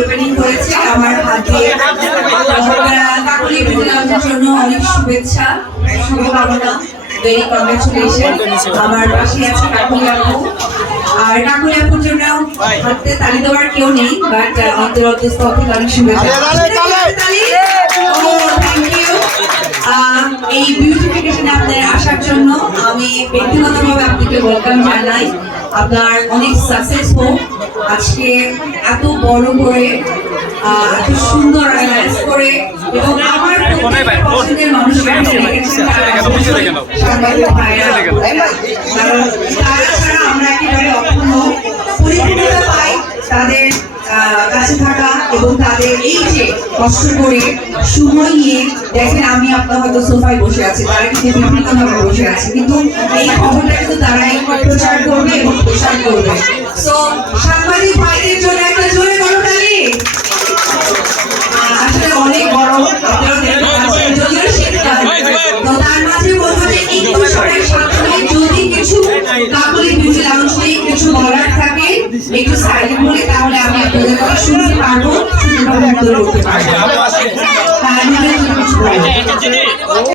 Opening করেছে আমার হাত দিয়ে। কাকুলি বিউটি লাউঞ্জের জন্য অনেক শুভেচ্ছা, শুভকামনা, ভেরি কংগ্রেচুলেশন। আমার পাশে আছে কাকুলি আপু, আর কাকুলি আপুর জন্য হাতে তালি দেওয়ার কেউ নেই, বাট অন্তরস্থল থেকে অনেক শুভেচ্ছা। এই বিউটিফিকেশনে আপনার আসার জন্য আমি ব্যক্তিগতভাবে আপনাকে ওয়েলকাম জানাই। আপনার অনেক সাকসেস হোক। আজকে এত বড় করে এত সুন্দর অর্গানাইজ করে এবং আমার পছন্দের মানুষের তারা ছাড়া আমরা একেবারে অক্ষুণ্ণ, পরিপূর্ণতা পাই তাদের কাছে থাকা এবং তাদের এই যে কষ্ট করে সময় নিয়ে। দেখেন আমি আপনার হয়তো সোফায় বসে আছি, তারা কিন্তু বিভিন্ন ভাবে বসে আছে, কিন্তু এই খবরটা কিন্তু তারাই প্রচার করবে এবং প্রসার করবে। সো সাংবাদিক ভাইদের জন্য একটা জোরে করতালি। আসলে অনেক বড়, আপনারা দেখতে পাচ্ছেন, যদিও শীতকাল, তো তার মাঝে বলবো যে একটু সময় সাথে যদি কিছু কাকুলি বিউটি লাউঞ্জ নিয়ে কিছু বলার থাকে একটু সাইলেন্ট বলে, তাহলে আমি আপনাদের কথা শুনতে পারবো, শুনতে পারবো, উত্তর করতে পারবো।